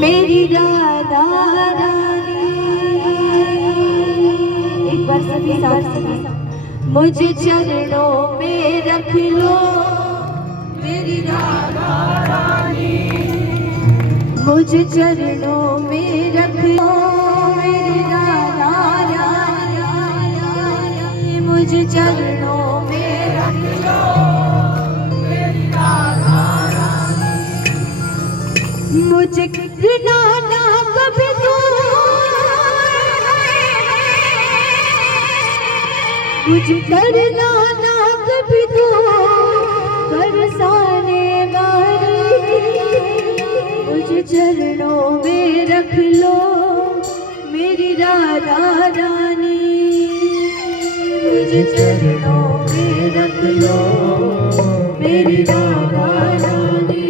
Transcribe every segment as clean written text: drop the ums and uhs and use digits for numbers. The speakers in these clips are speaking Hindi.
मेरी राधा रानी। एक बार सभी साथ मुझे चरणों में रख लो मेरी राधा रानी। मुझे चरणों में रख लो मेरी राधा रानी। मुझे चरणों में रख लो मेरी राधा रानी। मुझे ना कभी तू मुझे करना ना कभी तू बरसाने वाली। मुझे चरणों में रख लो मेरी राधा रानी। मुझे चरणों में रख लो मेरी राधा रानी।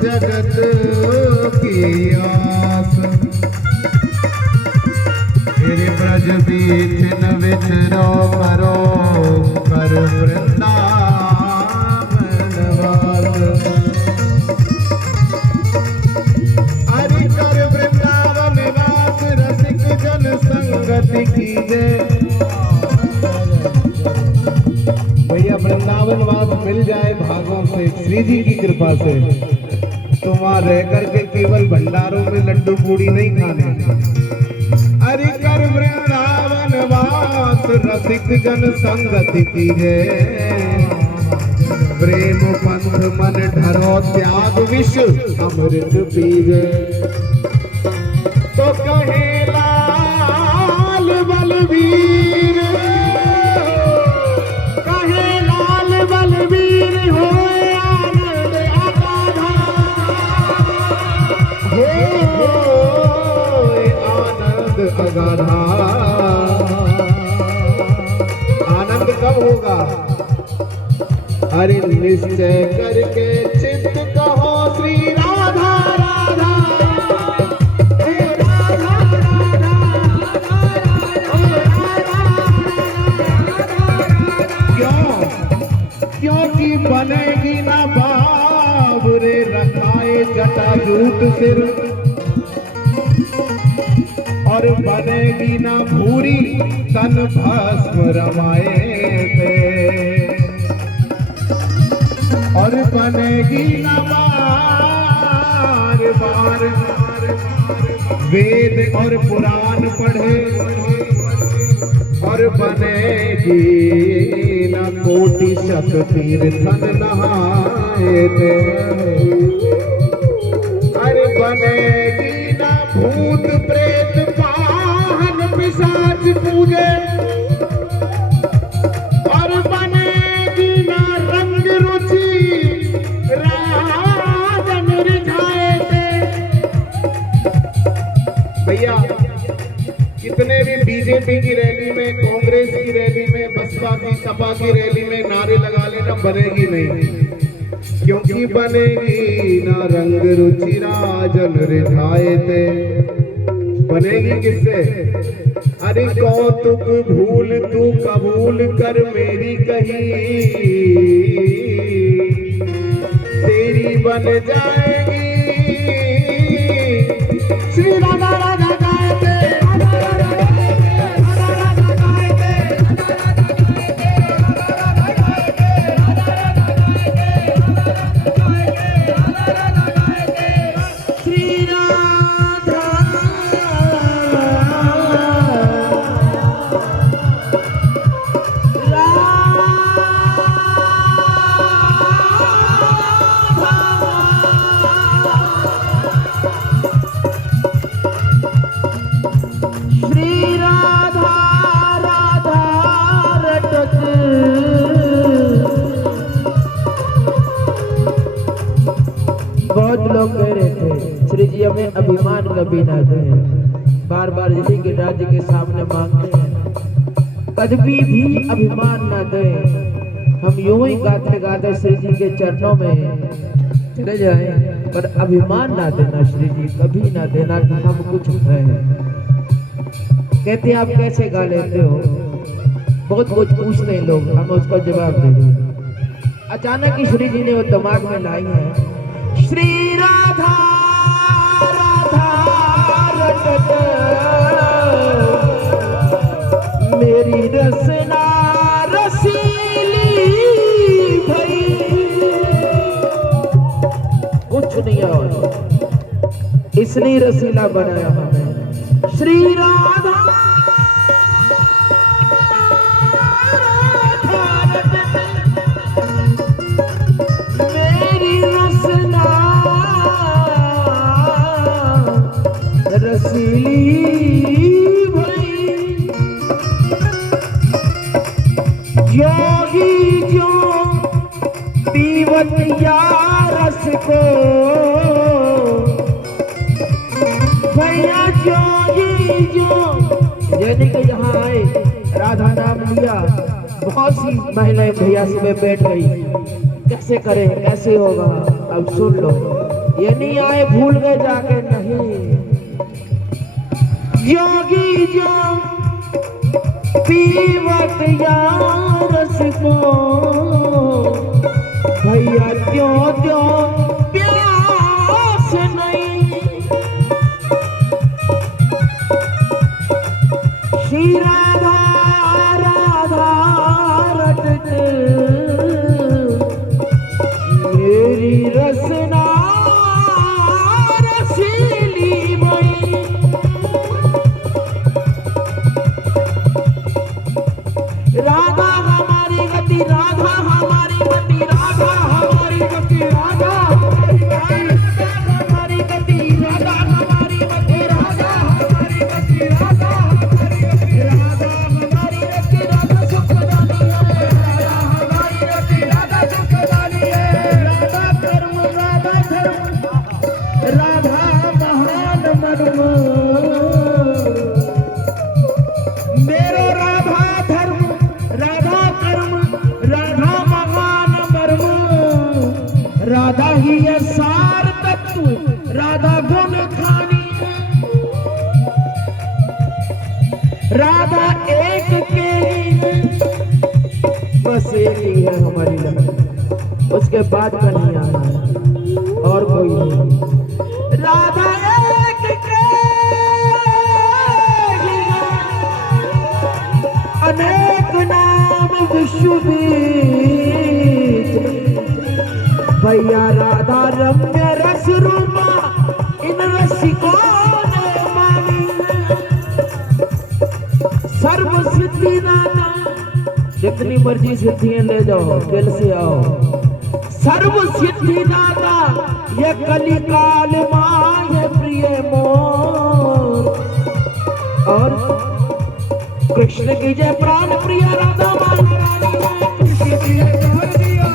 जगत की आस तेरे ब्रज बीच न विचरो करो कर वृंदावन वास। हरि कर वृंदावन वास रसिक जन संगति कीजे। भैया वृंदावन वास मिल जाए भागों से श्री जी की कृपा से तो वहां रह करके केवल भंडारों में लड्डू पूड़ी नहीं खाने। हरि कर वृंदावन वास रसिक जन संगति कीजे। प्रेम पंथ मन ढरो त्याग विष अमृत पीजे। तो कहे लाल बलवीर अगाधा भाव होगा। अरे निश्चय करके चित्त कहो श्री राधा राधा, क्योंकि बनेगी ना बाबरे रखाए जटाजूट सिर, और बनेगी ना भूरी तन भस्म रमाए थे, और बनेगी ना बार बार वेद और पुराण पढ़े, और बनेगी ना कोटि शत तीर्थन नहाए थे, अरे बनेगी ना भूत प्रेत पाहन पिशाच पूजे, और बनेगी ना रंग रुचि राजन रिझाए थे। भैया कितने भी बीजेपी की रैली में, कांग्रेस की रैली में, बसपा की, सपा की रैली में नारे लगा लेना, बनेगी नहीं, क्योंकि बनेगी ना रंग रुचि राजन रिझाए थे। बनेगी किससे? अरे कौतुक भूल तू कबूल कर मेरी कही, तेरी बन जाएगी श्री राधा राधा गायते, लोग कह रहे थे श्री जी हमें अभिमान कभी ना दें, बार बार इसी के राज्य के सामने मांगते हैं, कभी भी अभिमान ना दें। हम यूं ही गाते गाते श्री जी के चरणों में चले जाएं, पर अभिमान ना देना श्री जी, कभी ना देना कि हम कुछ हैं। कहते आप कैसे गा लेते हो, बहुत कुछ पूछते हैं लोग, हम उसका जवाब दे दें। अचानक ही श्री जी ने वो दिमाग में लाई है, श्री राधा राधा रटत मेरी रसना रसीली भई, कुछ नहीं और इसने रसीला बनाया हमें। श्री राधा योगी जो पीवत या रस को, भैया योगी जो, यानी कि यहाँ आए राधा नाम लिया, बहुत सी महिलाएं भैया से बैठ गई, कैसे करें कैसे होगा, अब सुन लो, ये नहीं आए भूल गए जाके, नहीं। योगी जो पीवत या रस को, भैया क्यों क्यों प्यास नहीं, श्री राधा राधा रटत मेरी रसना रसीली भई, राधा हमारी गति, राधा हमारी गति, राधा हमारी गति, राधा हमारी गति, राधा हमारी गति, राधा हमारी गति, राधा हमारी गति, राधा हमारी गति, राधा सुखदानी है, राधा हमारी गति, राधा सुखदानी है, राधा धर्म, राधा महान मर्म, मेरो राधा धर्म, राधा कर्म, राधा एक केली बस एक ही है हमारी लड़की, उसके बाद का नहीं आना है और कोई नहीं। राधा एक केली अनेक नाम विश्व बीच, भैया राधा रम्य रस रूपा इन रसिकों ने मांगी, सर्व सिद्धि नाथा जितनी मर्जी सिद्धियां ले जाओ दिल से आओ, सर्व सिद्धि नाथा ये कलिकाल माय प्रिय मोर, और कृष्ण की जय प्राण प्रिय राधा माई रानी जय, कृष्ण की जय प्राण प्रिय राधा रानी जय।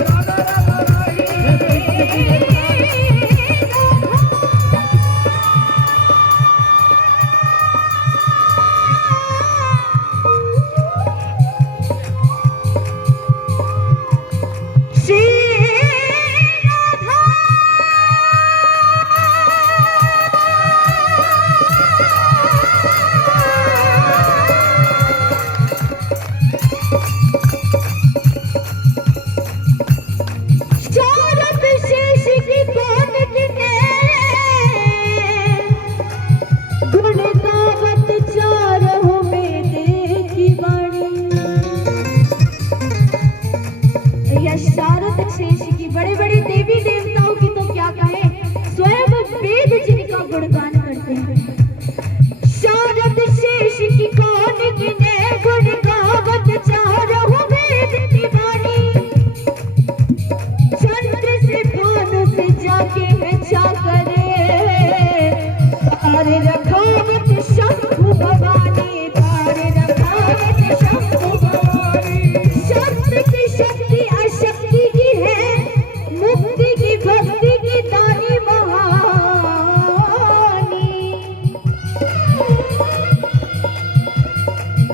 शारद शेष की बड़े बड़े देवी देवताओं की तो क्या कहें, स्वयं वेद जिनका गुणगान करते हैं। शारद शेष की कौन गिने गुण गावत चारों वेद की वाणी, चंद्र से भानु से जाके मेचा करे, तारे रखावत शंभु भवानी, तारे रखावत शंभु भवानी, शब्द की शक्ति शक्ति की है, मुक्ति की भक्ति की दानी महानी,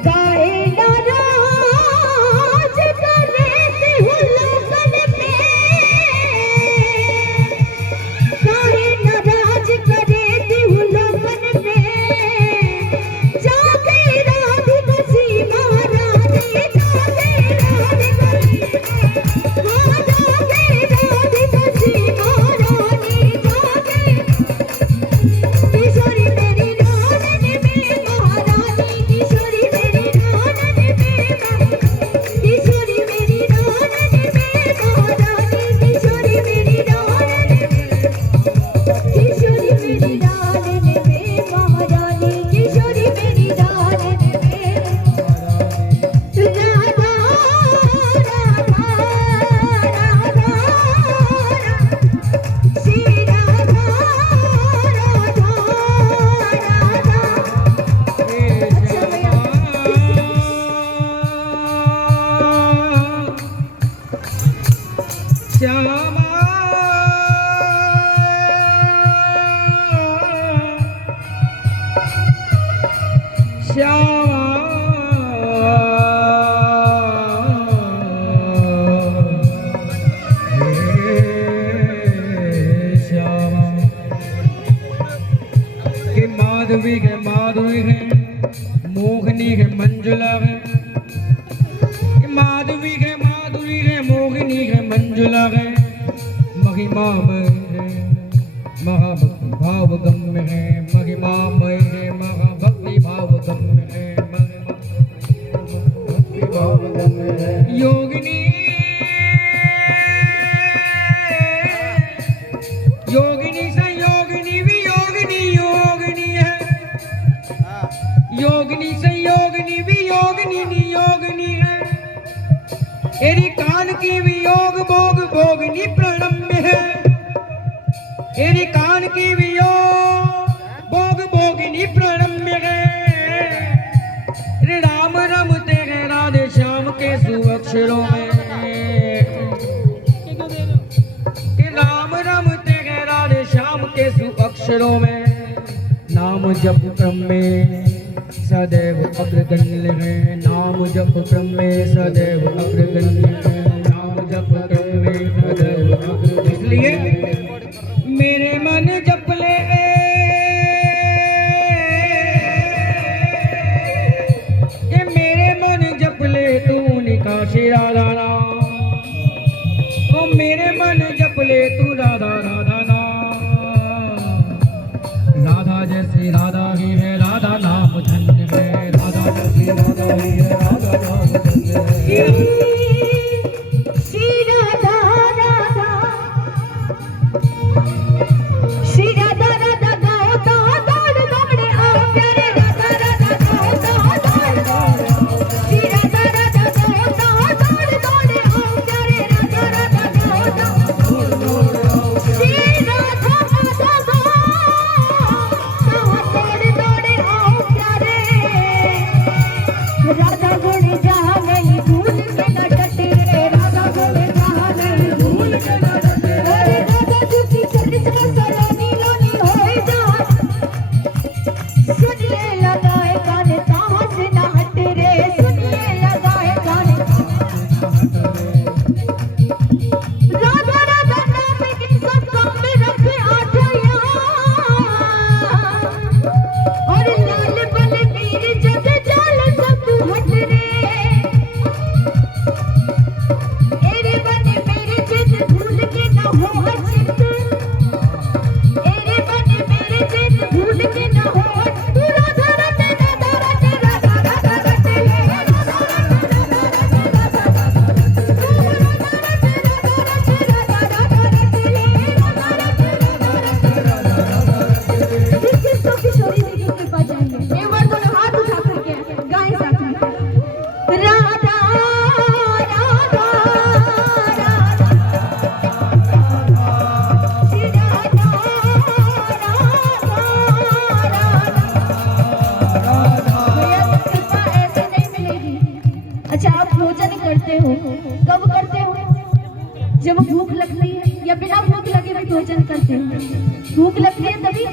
गाए नाराज करे हुल्लड़ पे, गाए नाराज करे हुल्लड़ पे, जाके राधिका सी महारानी, जाके राधिका माधुरी है, मोहनी है, मंजुला है, माधुरी है, माधुरी है, मोहिनी है, मंजुला है, महिमामय है, महाभक्ति भाव गम्य है, महिमामय है, महाभक्ति भाव गम्य है, भक्ति भाव गम्य है, योगिनी योगिनी संयोगिनी भी योगिनी योगिनी है, योगिनी संयोगिनी भी योगिनी नियोगिनी है, एरी कान की भी योग भोग भोगिनी प्रणम्य है, एरी कान की भी योग भोग भोगिनी प्रणम्य है, राम रमते हैं राधे श्याम के सुअक्षरों में, राम रमते हैं राधे श्याम के सुअक्षरों में, नाम जप क्रम में सदैव अग्रगण्य है, नाम जप क्रम में सदैव अग्रगण्य है, नाम जप क्रम में सदैव अग्रगण्य, इसलिए मेरे मन जप ले राधा गुण जहाँ नहीं भूल के न डटे रे, राधा गुण जहाँ नहीं भूल के न डटे रे, राधा जी की चरित सलोनी लोनी होए जहाँ, सुन ले लगाए कान कहाँ से न हटे रे, सुन ले लगाए कान राधा राधा नाम इन सब काम में रखे आठया, और लाल बल वीर जग जाल सब हट रे, एरे बन मेरे चित भूल के न हो अचित, एरे बन मेरे चित भूल के न हो तू राधा रटे राधा रटे राधा राधा रटे ले, राधा रटे राधा रटे राधा राधा किशोरी जी की कृपा चाहिए। एक बार दोनों हाथ उठा करके गाएं साथ में, राधा राधा राधा श्री राधा राधा भैया कृपा ऐसे नहीं मिलेगी। अच्छा आप भोजन करते हो, कब करते हो? जब भूख लगती है या बिना भूख लगे भी भोजन करते हो? भूख लगती है तभी,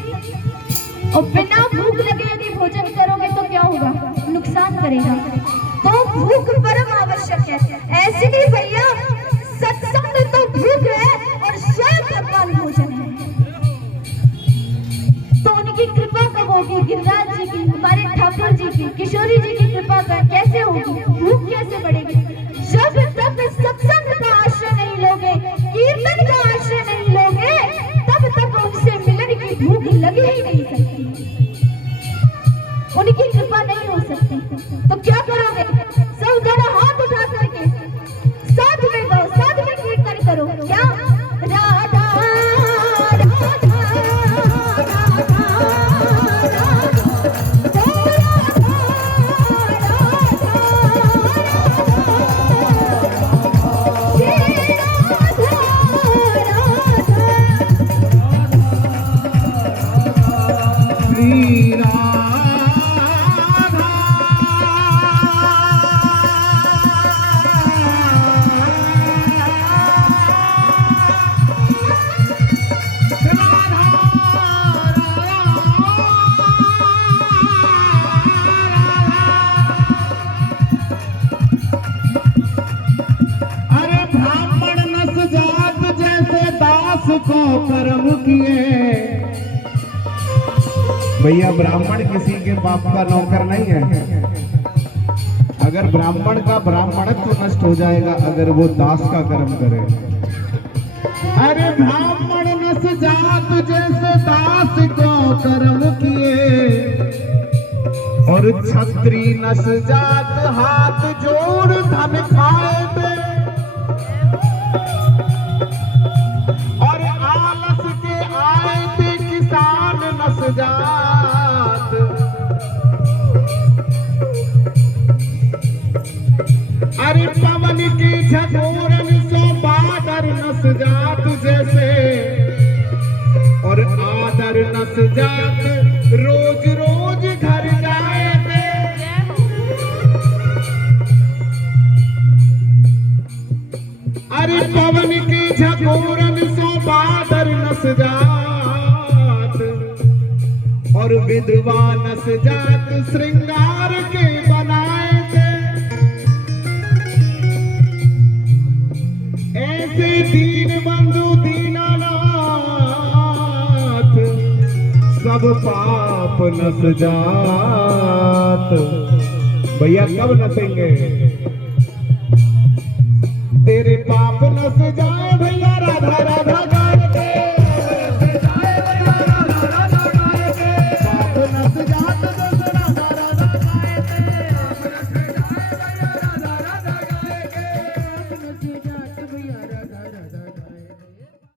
और बिना भूख लगे यदि भोजन करोगे तो क्या होगा? नुकसान करेगा। तो भूख परम आवश्यक है। ऐसे ही भैया सत्संग तो भूख है और स्वयं भगवान भोजन है। तो उनकी कृपा कब होगी? गिरिराज जी की, हमारे ठाकुर जी की, किशोरी जी की कृपा कैसे होगी? भूख कैसे बढ़ेगी? जब तक सत्संग का आश्रय नहीं लोगे, कीर्तन का आश्रय नहीं लोगे, तब तक उनसे मिलन की भूख लग ही नहीं सकती, उनकी कृपा नहीं हो सकती। तो क्या करोगे? सब जरा हाथ उठा करके साथ में गाओ, साथ में कीर्तन करो। क्या? राधा राधा को कर्म किए। भैया ब्राह्मण किसी के बाप का नौकर नहीं है। अगर ब्राह्मण का ब्राह्मणत्व नष्ट हो जाएगा अगर वो दास का कर्म करे। अरे ब्राह्मण नस जात जैसे दास को कर्म किए, और छत्री नस जात हाथ जोड़ धन खाए थे, और आलस के आए थे किसान नस जात। अरे पवन की झकोरन सो बादर नस जात जैसे, और आदर नस जात रोज रोज घर जाए थे। अरे पवन की झकोरन सो बादर नस जात, और विधवा नस जात श्रृंगार के बनाए थे। ऐसे दीन बंधु दीनानाथ सब पाप नस जात। भैया कब नसेंगे? तेरे पाप नस जाए